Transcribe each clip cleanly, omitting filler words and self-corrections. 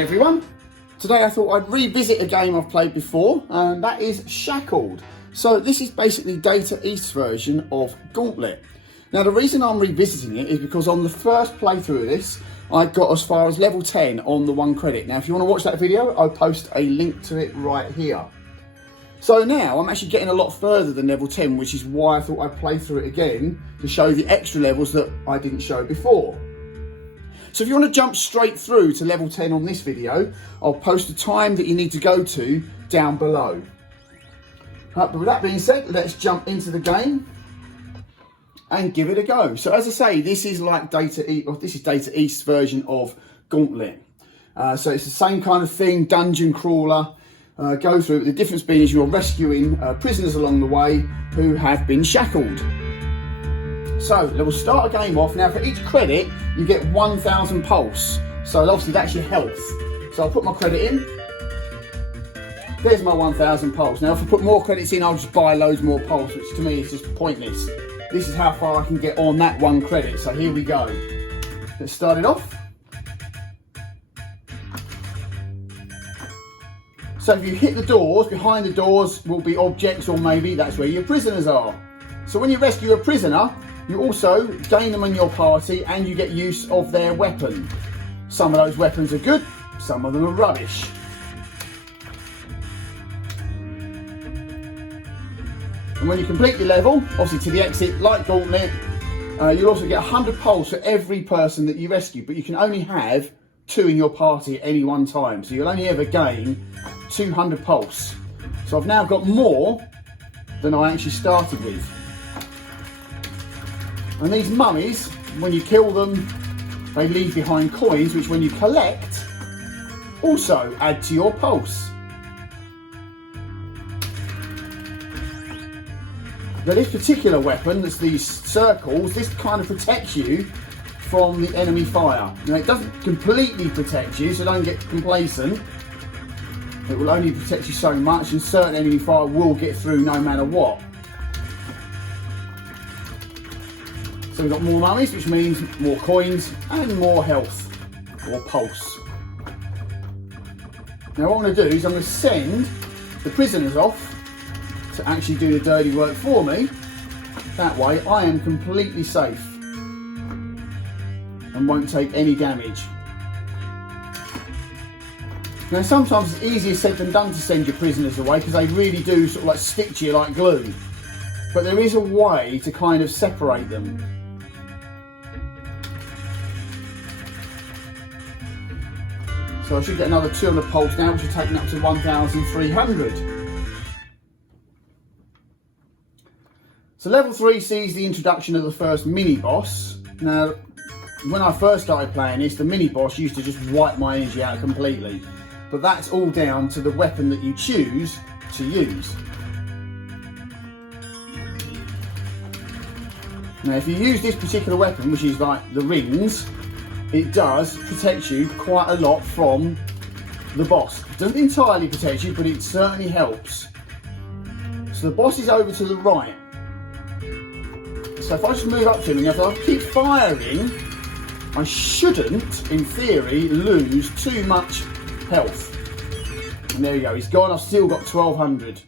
everyone. Today I thought I'd revisit a game I've played before, and that is Shackled. So this is basically Data East's version of Gauntlet. Now the reason I'm revisiting it is because on the first playthrough of this I got as far as level 10 on the 1 credit. Now if you want to watch that video, I'll post a link to it right here. So now I'm actually getting a lot further than level 10, which is why I thought I'd play through it again to show the extra levels that I didn't show before. So if you want to jump straight through to level 10 on this video, I'll post the time that you need to go to down below. But with that being said, let's jump into the game and give it a go. So as I say, this is like Data East's version of Gauntlet. So it's the same kind of thing, dungeon crawler, go through it. The difference being is you're rescuing prisoners along the way who have been shackled. So we'll start a game off. Now for each credit, you get 1,000 pulse. So obviously that's your health. So I'll put my credit in. There's my 1,000 pulse. Now if I put more credits in, I'll just buy loads more pulse, which to me is just pointless. This is how far I can get on that 1 credit. So here we go. Let's start it off. So if you hit the doors, behind the doors will be objects, or maybe that's where your prisoners are. So when you rescue a prisoner, you also gain them in your party and you get use of their weapon. Some of those weapons are good, some of them are rubbish. And when you complete your level, obviously to the exit, like Gauntlet, you'll also get 100 pulse for every person that you rescue, but you can only have 2 in your party at any one time. So you'll only ever gain 200 pulse. So I've now got more than I actually started with. And these mummies, when you kill them, they leave behind coins, which when you collect, also add to your pulse. Now this particular weapon, that's these circles, this kind of protects you from the enemy fire. Now it doesn't completely protect you, so don't get complacent. It will only protect you so much, and certain enemy fire will get through no matter what. So we've got more mummies, which means more coins and more health, or pulse. Now what I'm going to do is I'm going to send the prisoners off to actually do the dirty work for me. That way I am completely safe and won't take any damage. Now sometimes it's easier said than done to send your prisoners away because they really do sort of like stick to you like glue. But there is a way to kind of separate them. So I should get another 200 pulse now, which will take me up to 1,300. So level 3 sees the introduction of the first mini-boss. Now, when I first started playing this, the mini-boss used to just wipe my energy out completely. But that's all down to the weapon that you choose to use. Now, if you use this particular weapon, which is like the rings, it does protect you quite a lot from the boss. It doesn't entirely protect you, but it certainly helps. So the boss is over to the right. So if I just move up to him, and if I keep firing, I shouldn't, in theory, lose too much health. And there we go, he's gone. I've still got 1,200.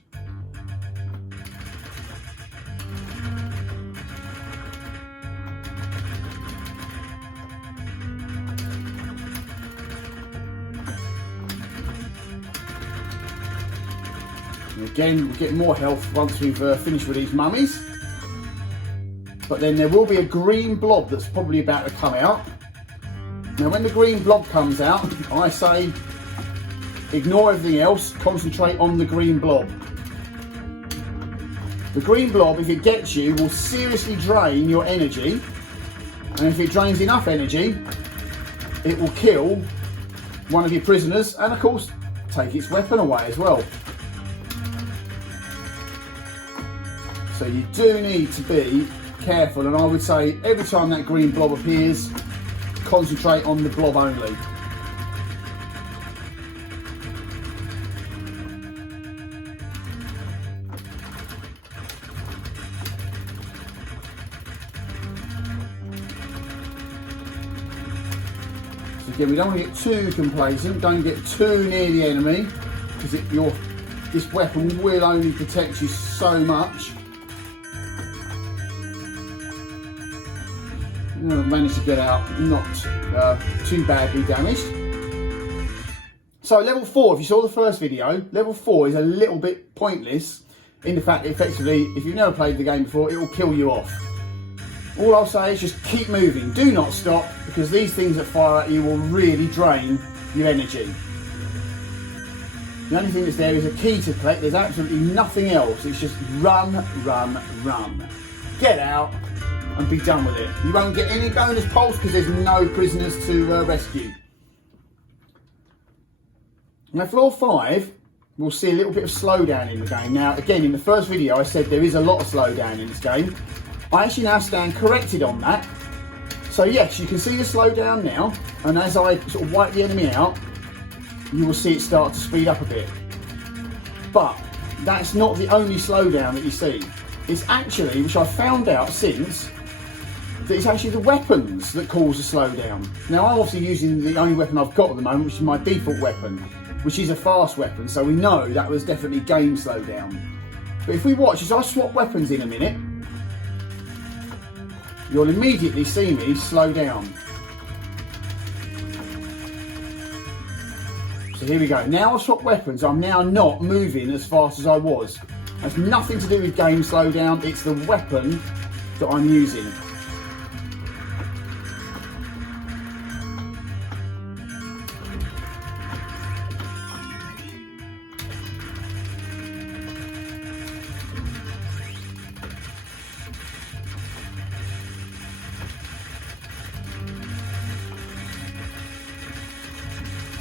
And again, we'll get more health once we've finished with these mummies. But then there will be a green blob that's probably about to come out. Now when the green blob comes out, I say ignore everything else, concentrate on the green blob. The green blob, if it gets you, will seriously drain your energy. And if it drains enough energy, it will kill one of your prisoners and of course take its weapon away as well. So you do need to be careful, and I would say every time that green blob appears, concentrate on the blob only. again, we don't want to get too complacent, don't get too near the enemy, because this weapon will only protect you so much. And I've managed to get out not too badly damaged. So level 4, if you saw the first video, level 4 is a little bit pointless in the fact that effectively, if you've never played the game before, it will kill you off. All I'll say is just keep moving, do not stop, because these things that fire at you will really drain your energy. The only thing that's there is a key to collect, there's absolutely nothing else, it's just run, run, run. Get out and be done with it. You won't get any bonus pulse because there's no prisoners to rescue. Now floor 5, we'll see a little bit of slowdown in the game. Now again, in the first video I said there is a lot of slowdown in this game. I actually now stand corrected on that. So yes, you can see the slowdown now, and as I sort of wipe the enemy out, you will see it start to speed up a bit. But that's not the only slowdown that you see. It's actually, which I've found out since, that it's actually the weapons that cause the slowdown. Now I'm obviously using the only weapon I've got at the moment, which is my default weapon, which is a fast weapon, so we know that was definitely game slowdown. But if we watch, as I swap weapons in a minute, you'll immediately see me slow down. So here we go. Now I've swapped weapons, I'm now not moving as fast as I was. That's nothing to do with game slowdown, it's the weapon that I'm using.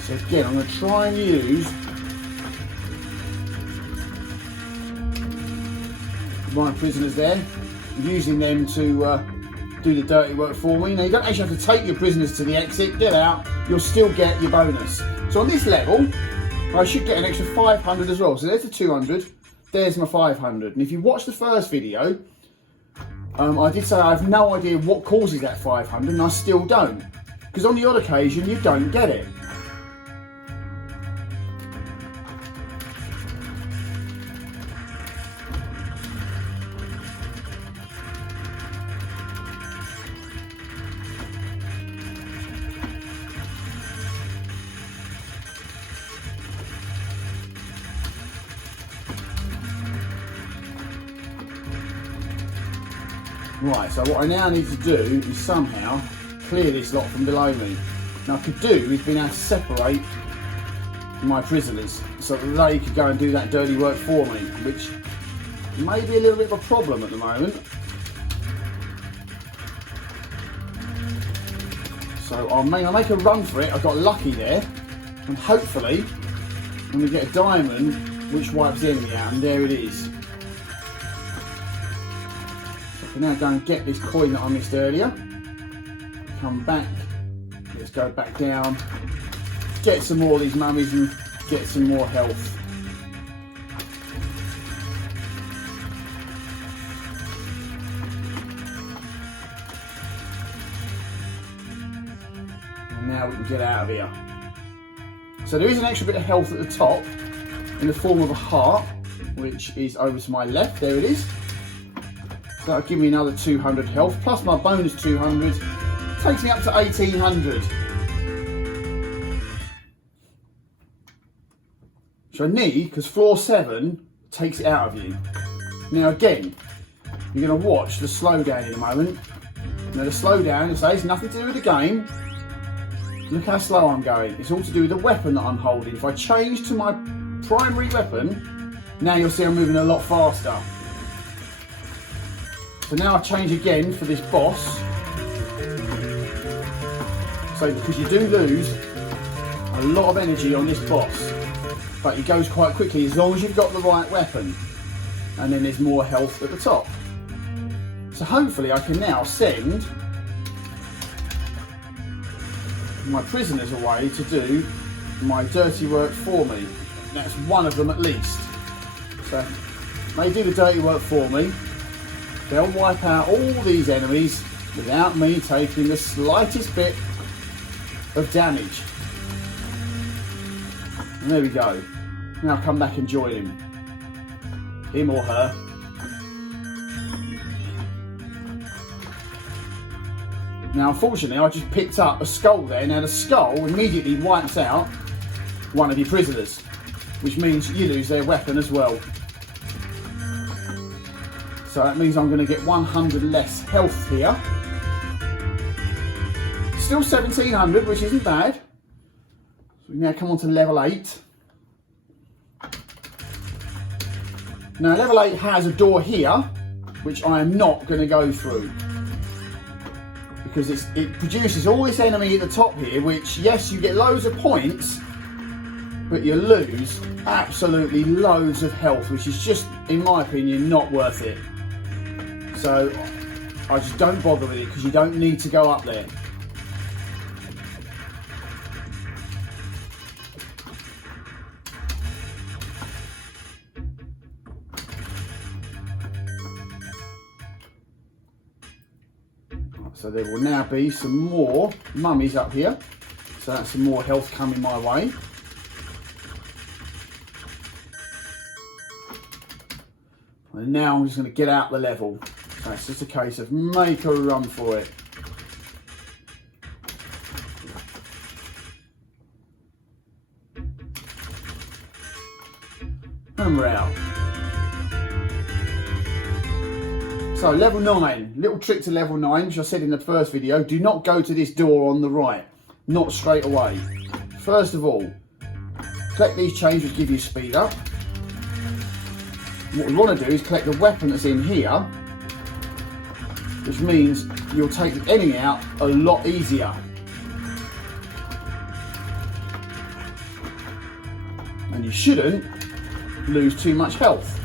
So again, I'm going to try and use my prisoners there, using them to do the dirty work for me. Now you don't actually have to take your prisoners to the exit, get out, you'll still get your bonus. So on this level, I should get an extra 500 as well. So there's the 200, there's my 500. And if you watch the first video, I did say I have no idea what causes that 500, and I still don't. Because on the odd occasion, you don't get it. Right, so what I now need to do is somehow clear this lot from below me. Now I could do is being able to separate my prisoners so that they could go and do that dirty work for me, which may be a little bit of a problem at the moment. So I'll make a run for it. I got lucky there, and hopefully I'm going to get a diamond which wipes the enemy out, and there it is. So now go and get this coin that I missed earlier. Come back, let's go back down, get some more of these mummies and get some more health. And now we can get out of here. So there is an extra bit of health at the top in the form of a heart, which is over to my left, there it is. So that'll give me another 200 health, plus my bonus 200, takes me up to 1800. Which I need, because floor 7 takes it out of you. Now again, you're going to watch the slowdown in a moment. Now the slowdown, it says nothing to do with the game. Look how slow I'm going. It's all to do with the weapon that I'm holding. If I change to my primary weapon, now you'll see I'm moving a lot faster. So now I change again for this boss. So because you do lose a lot of energy on this boss, but it goes quite quickly as long as you've got the right weapon. And then there's more health at the top. So hopefully I can now send my prisoners away to do my dirty work for me. That's one of them at least. So they do the dirty work for me. They'll wipe out all these enemies without me taking the slightest bit of damage. And there we go. Now come back and join him or her. Now unfortunately I just picked up a skull there. Now the skull immediately wipes out one of your prisoners, which means you lose their weapon as well. So that means I'm going to get 100 less health here. Still 1700, which isn't bad. So we now come on to level 8. Now level 8 has a door here, which I am not going to go through. Because it produces all this enemy at the top here, which, yes, you get loads of points, but you lose absolutely loads of health, which is just, in my opinion, not worth it. So I just don't bother with it, because you don't need to go up there. So there will now be some more mummies up here. So that's some more health coming my way. And now I'm just going to get out the level. So it's just a case of make a run for it. And we're out. So level 9, little trick to level 9, which I said in the first video, do not go to this door on the right, not straight away. First of all, collect these chains which give you speed up. What we want to do is collect the weapon that's in here, which means you'll take the enemy out a lot easier. And you shouldn't lose too much health.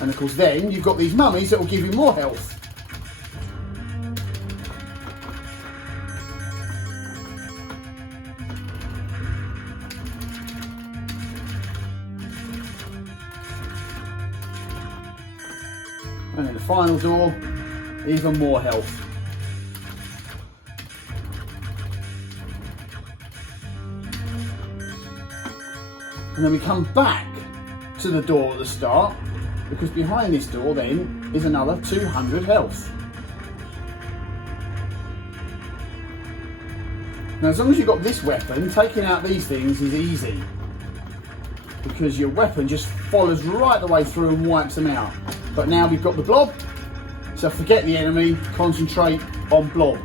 And of course then you've got these mummies that will give you more health. And then the final door, even more health. And then we come back to the door at the start, because behind this door then is another 200 health. Now as long as you've got this weapon, taking out these things is easy, because your weapon just follows right the way through and wipes them out. But now we've got the blob, so forget the enemy, concentrate on blob.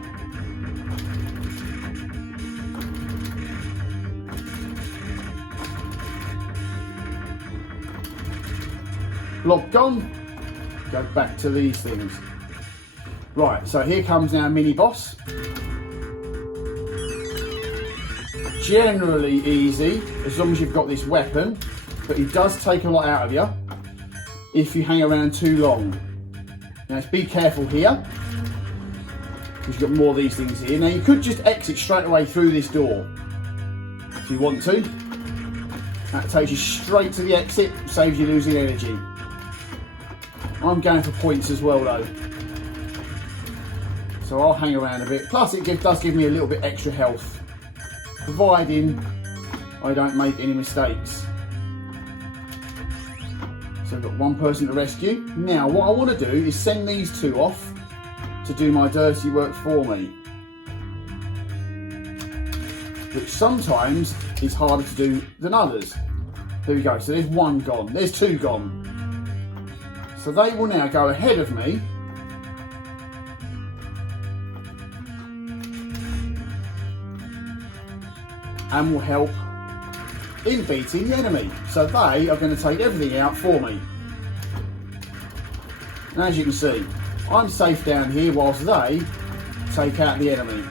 Blob gone, go back to these things. Right, so here comes our mini boss. Generally easy, as long as you've got this weapon, but he does take a lot out of you if you hang around too long. Now be careful here, because you've got more of these things here. Now you could just exit straight away through this door, if you want to. That takes you straight to the exit, saves you losing energy. I'm going for points as well though, so I'll hang around a bit. Plus it does give me a little bit extra health, providing I don't make any mistakes. So I've got one person to rescue. Now what I want to do is send these two off to do my dirty work for me, which sometimes is harder to do than others. There we go, so there's one gone, there's two gone. So they will now go ahead of me and will help in beating the enemy. So they are going to take everything out for me. And as you can see, I'm safe down here whilst they take out the enemy.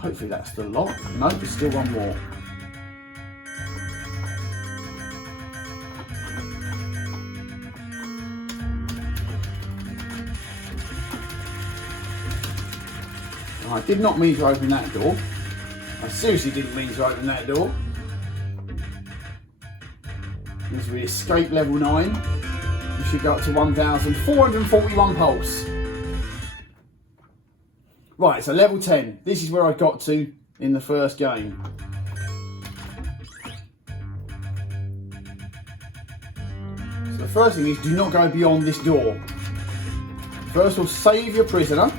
Hopefully that's the lot. No, there's still one more. I did not mean to open that door. I seriously didn't mean to open that door. As we escape level 9, we should go up to 1,441 pulse. Right, so level 10. This is where I got to in the first game. So the first thing is, do not go beyond this door. First of all, save your prisoner.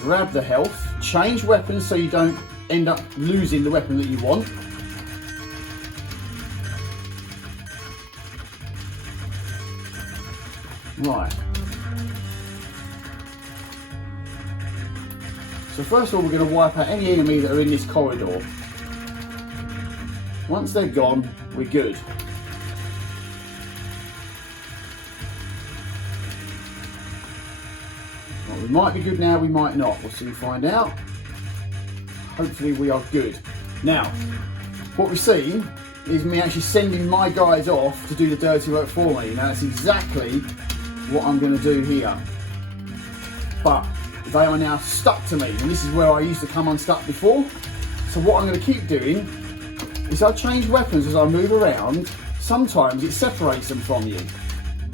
Grab the health. Change weapons so you don't end up losing the weapon that you want. Right. So first of all, we're going to wipe out any enemy that are in this corridor. Once they're gone, we're good. Well, we might be good now, we might not. We'll soon find out. Hopefully we are good. Now, what we've seen is me actually sending my guys off to do the dirty work for me. Now that's exactly what I'm going to do here. But they are now stuck to me, and this is where I used to come unstuck before. So what I'm going to keep doing is I change weapons as I move around. Sometimes it separates them from you.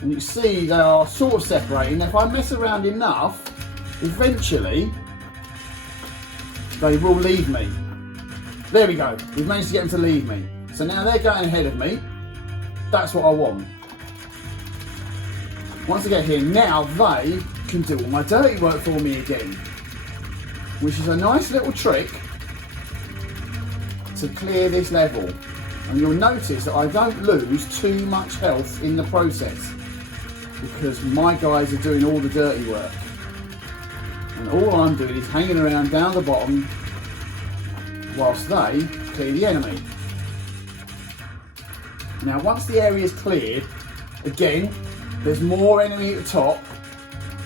And you see they are sort of separating. If I mess around enough, eventually they will leave me. There we go. We've managed to get them to leave me. So now they're going ahead of me. That's what I want. Once I get here, now they can do all my dirty work for me again. Which is a nice little trick to clear this level. And you'll notice that I don't lose too much health in the process, because my guys are doing all the dirty work. And all I'm doing is hanging around down the bottom whilst they clear the enemy. Now once the area is cleared, again, there's more enemy at the top,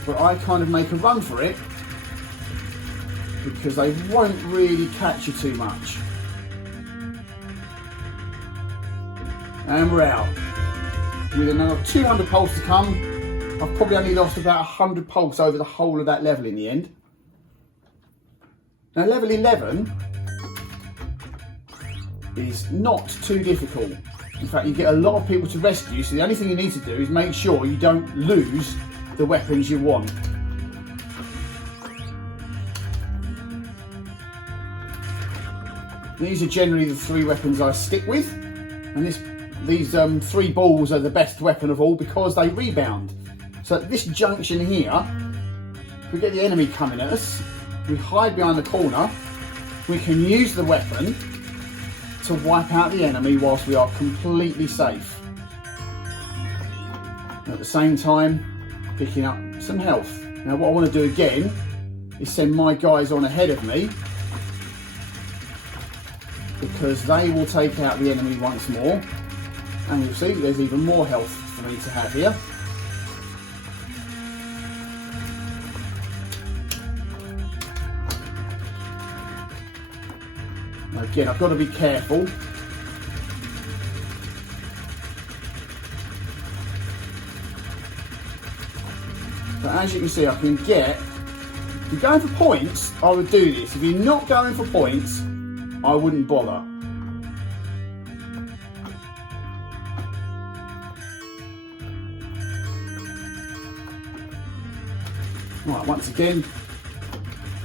but I kind of make a run for it because they won't really catch you too much. And we're out. With another 200 pulse to come, I've probably only lost about 100 pulse over the whole of that level in the end. Now level 11 is not too difficult. In fact, you get a lot of people to rescue, so the only thing you need to do is make sure you don't lose the weapons you want. These are generally the 3 weapons I stick with, and these 3 balls are the best weapon of all because they rebound. So at this junction here, if we get the enemy coming at us, we hide behind the corner, we can use the weapon to wipe out the enemy whilst we are completely safe. And at the same time, picking up some health. Now what I want to do again is send my guys on ahead of me, because they will take out the enemy once more. And you'll see there's even more health for me to have here. Now again, I've got to be careful. But as you can see, I can get, if you're going for points, I would do this. If you're not going for points, I wouldn't bother. Right, once again,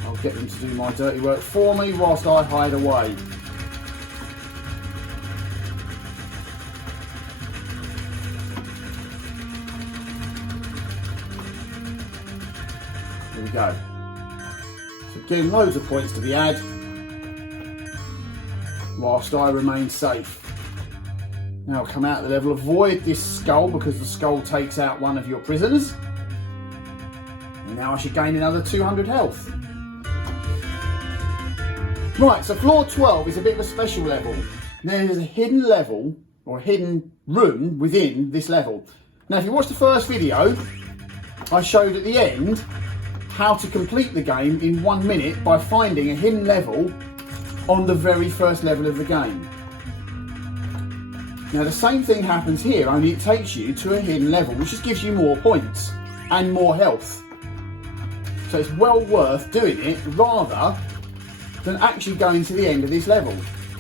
I'll get them to do my dirty work for me whilst I hide away. There we go. So again, loads of points to be had whilst I remain safe. Now I'll come out of the level, avoid this skull because the skull takes out one of your prisoners. And now I should gain another 200 health. Right, so floor 12 is a bit of a special level. Now there's a hidden level, or a hidden room within this level. Now if you watch the first video, I showed at the end how to complete the game in 1 minute by finding a hidden level on the very first level of the game. Now the same thing happens here, only it takes you to a hidden level, which just gives you more points and more health. So it's well worth doing it rather than actually going to the end of this level.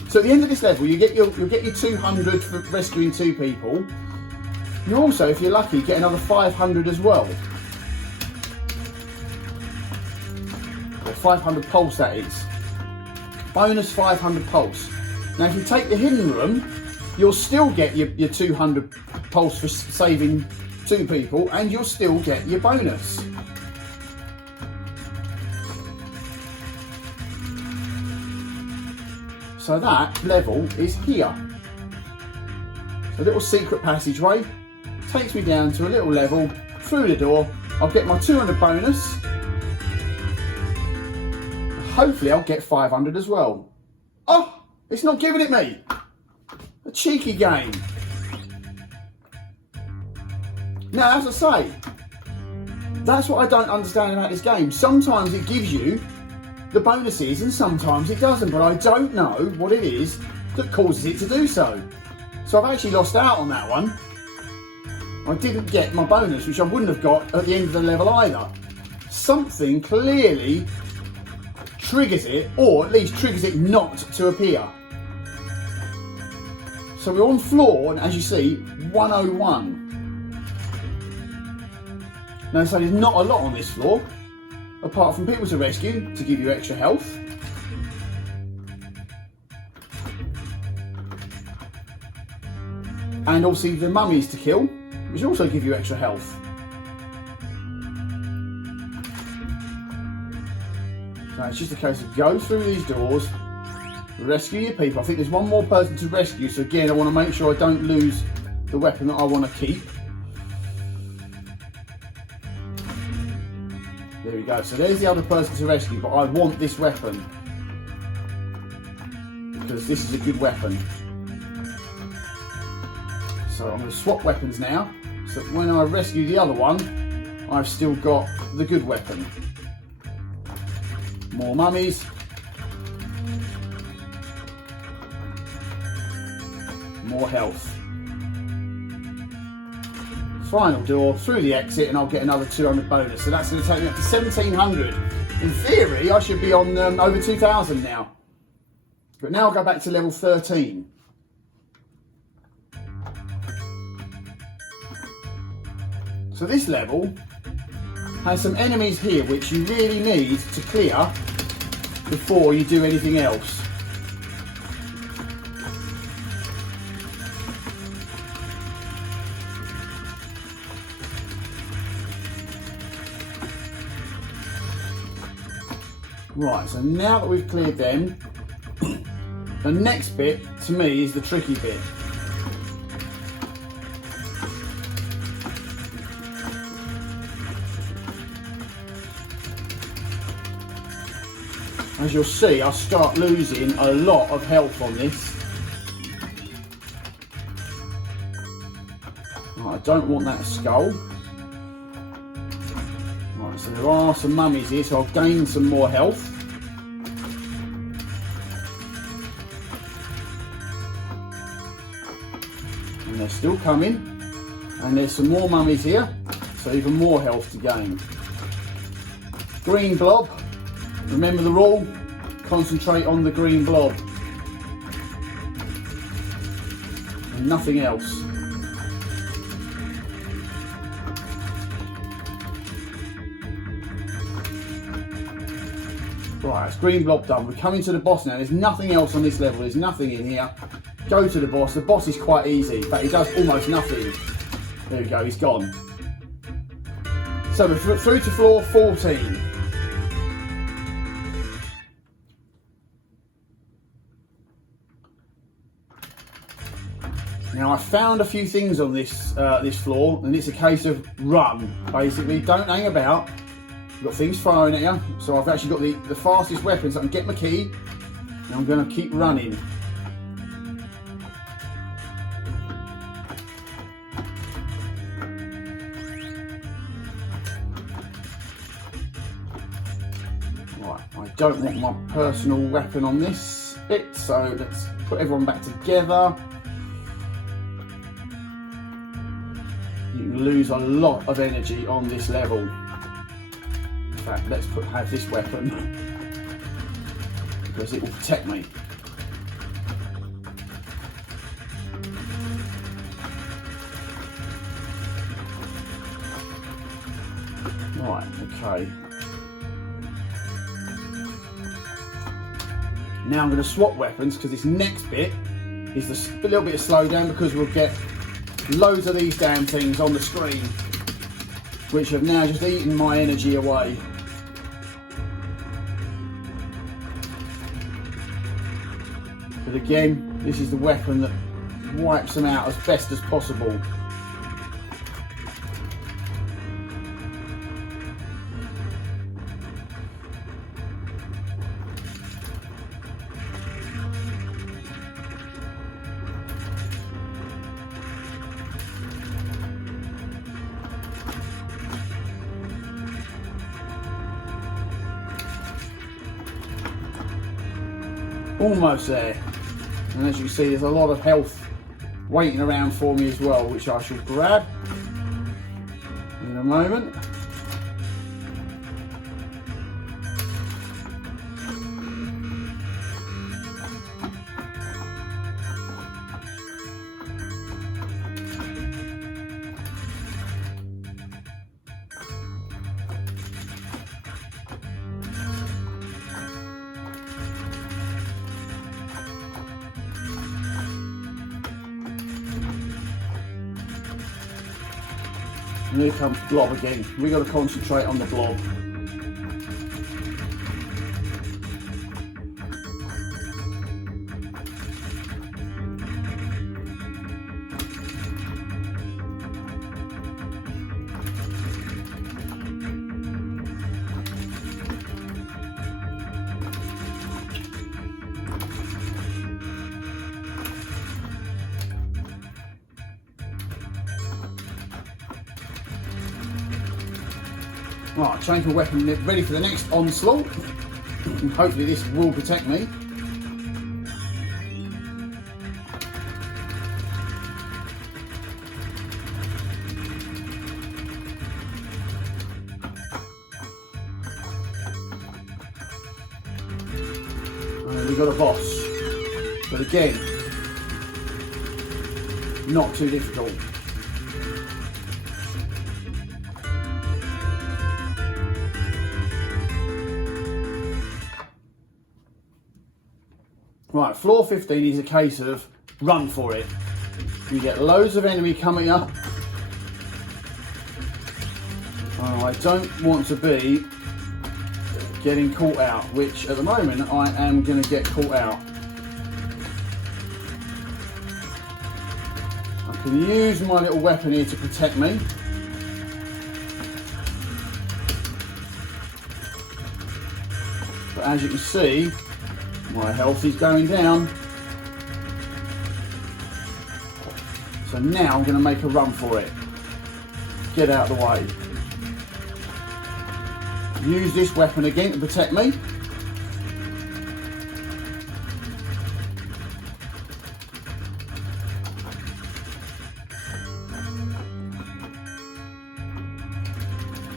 So at the end of this level, you'll get your 200 for rescuing 2 people. You also, if you're lucky, get another 500 as well. Or 500 pulse, that is. Bonus 500 pulse. Now if you take the hidden room, you'll still get your 200 pulse for saving 2 people, and you'll still get your bonus. So that level is here. A little secret passageway takes me down to a little level, through the door. I'll get my 200 bonus. Hopefully I'll get 500 as well. Oh, it's not giving it me. A cheeky game. Now, as I say, that's what I don't understand about this game. Sometimes it gives you the bonuses and sometimes it doesn't, but I don't know what it is that causes it to do so. So I've actually lost out on that one. I didn't get my bonus, which I wouldn't have got at the end of the level either. Something clearly triggers it, or at least triggers it not to appear. So we're on floor, and as you see, 101. Now, so there's not a lot on this floor, apart from people to rescue to give you extra health. And also the mummies to kill, which also give you extra health. So it's just a case of go through these doors, rescue your people. I think there's one more person to rescue, so again I want to make sure I don't lose the weapon that I want to keep. There we go, so there's the other person to rescue, but I want this weapon because this is a good weapon. So I'm going to swap weapons now, so that when I rescue the other one, I've still got the good weapon. More mummies. More health. Final door, through the exit, and I'll get another 200 bonus. So that's going to take me up to 1700. In theory, I should be on over 2000 now. But now I'll go back to level 13. So this level has some enemies here which you really need to clear before you do anything else. Right, so now that we've cleared them, the next bit to me is the tricky bit. As you'll see, I start losing a lot of health on this. Right, I don't want that skull. Right, so there are some mummies here, so I'll gain some more health. And they're still coming. And there's some more mummies here, so even more health to gain. Green blob. Remember the rule, concentrate on the green blob and nothing else. Right, it's green blob done. We're coming to the boss now. There's nothing else on this level, there's nothing in here. Go to the boss. The boss is quite easy, but he does almost nothing. There we go, he's gone. So we're through to floor 14. Now I found a few things on this this floor, and it's a case of run, basically. Don't hang about. You've got things firing at you, so I've actually got the fastest weapon, so I can get my key, and I'm going to keep running. Right, I don't want my personal weapon on this bit, so let's put everyone back together. You lose a lot of energy on this level. fact, let's have this weapon because it will protect me. Right, okay. Now I'm going to swap weapons because this next bit is a little bit of slowdown because we'll get loads of these damn things on the screen which have now just eaten my energy away. But again, this is the weapon that wipes them out as best as possible. Almost there, and as you see there's a lot of health waiting around for me as well, which I shall grab in a moment. And here comes blob again. We've got to concentrate on the blob. Right, change my weapon, ready for the next onslaught. And hopefully this will protect me. And we've got a boss. But again, not too difficult. Right, floor 15 is a case of run for it. You get loads of enemy coming up. Oh, I don't want to be getting caught out, which at the moment I am going to get caught out. I can use my little weapon here to protect me. But as you can see, my health is going down. So now I'm going to make a run for it. Get out of the way. Use this weapon again to protect me.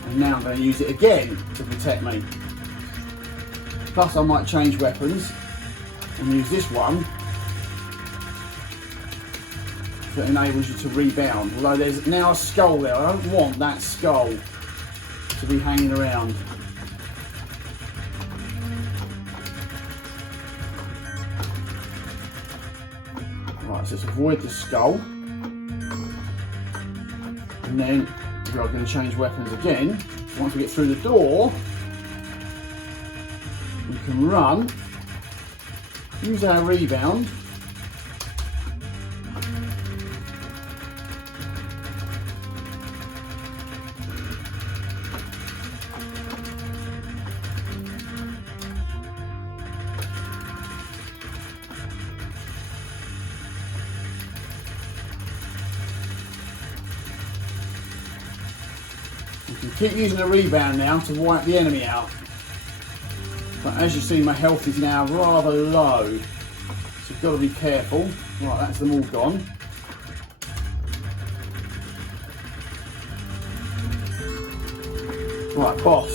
And now I'm going to use it again to protect me. Plus I might change weapons and use this one that enables you to rebound. Although there's now a skull there, I don't want that skull to be hanging around. Right, so let's avoid the skull. And then we are going to change weapons again. Once we get through the door, we can run, use our rebound, you can keep using the rebound now to wipe the enemy out. But as you see, my health is now rather low, so you've got to be careful. Right, that's them all gone. Right, boss.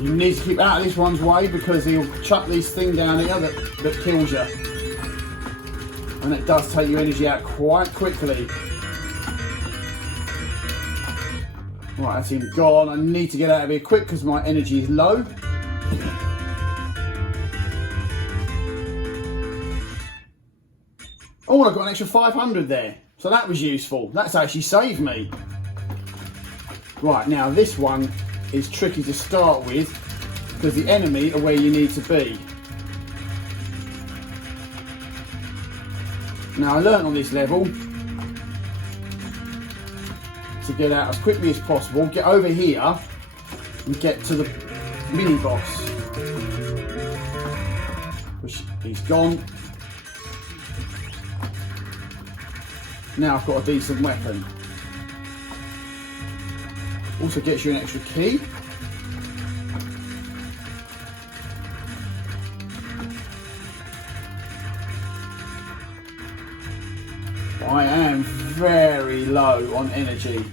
You need to keep out of this one's way because he'll chuck this thing down here that kills you. And it does take your energy out quite quickly. Right, that's him gone. I need to get out of here quick because my energy is low. Oh, I got an extra 500 there. So that was useful. That's actually saved me. Right, now this one is tricky to start with because the enemy are where you need to be. Now I learned on this level to get out as quickly as possible, get over here and get to the mini boss. Which he's gone. Now I've got a decent weapon. Also gets you an extra key. I am very low on energy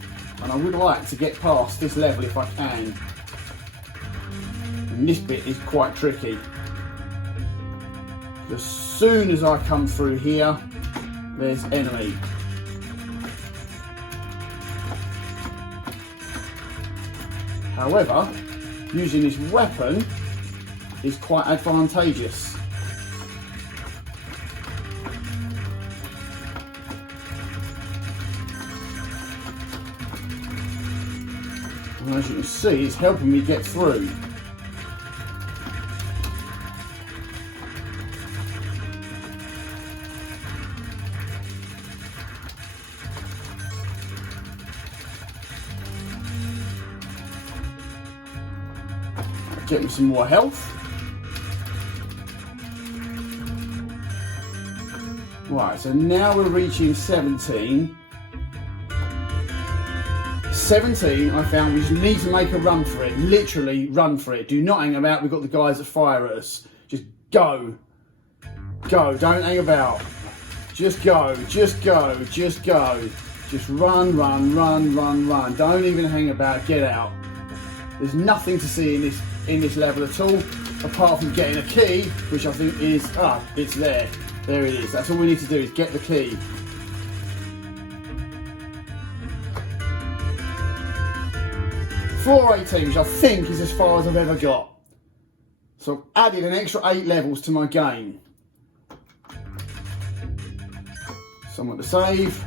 and I would like to get past this level if I can. And this bit is quite tricky. As soon as I come through here, there's enemy. However, using this weapon is quite advantageous. And as you can see, it's helping me get through. Get me some more health. Right, so now we're reaching 17. 17, I found we just need to make a run for it. Literally run for it. Do not hang about. We've got the guys that fire at us. Just go. Go. Don't hang about. Just go. Just go. Just go. Just run, run, run, run, run. Don't even hang about. Get out. There's nothing to see in this level at all, apart from getting a key, which I think is, it's there. There it is. That's all we need to do is get the key. Floor 18, which I think is as far as I've ever got. So I've added an extra 8 levels to my game. Somewhat to save.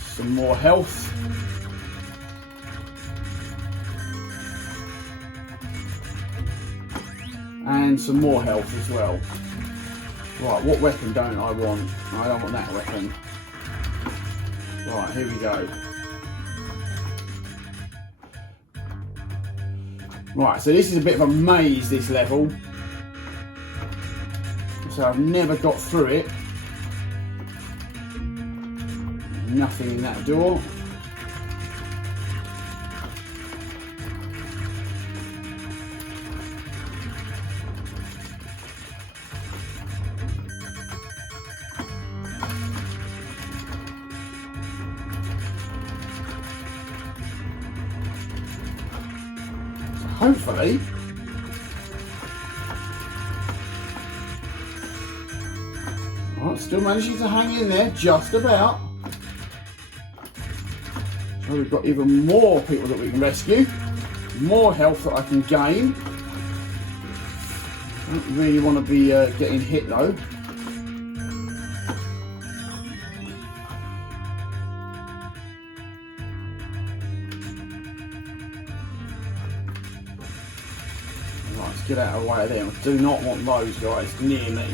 Some more health. And some more health as well. Right, what weapon don't I want? I don't want that weapon. Right, here we go. Right, so this is a bit of a maze, this level. So I've never got through it. Nothing in that door. Hopefully, right, still managing to hang in there, just about. So we've got even more people that we can rescue, more health that I can gain. I don't really want to be getting hit though. Get out of the way of them. I do not want those guys near me.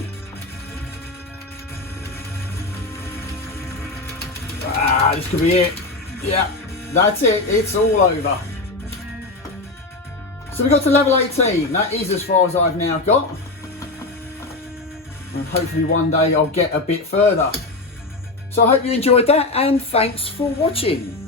This could be it. Yeah, that's it. It's all over. So we got to level 18. That is as far as I've now got. And hopefully one day I'll get a bit further. So I hope you enjoyed that and thanks for watching.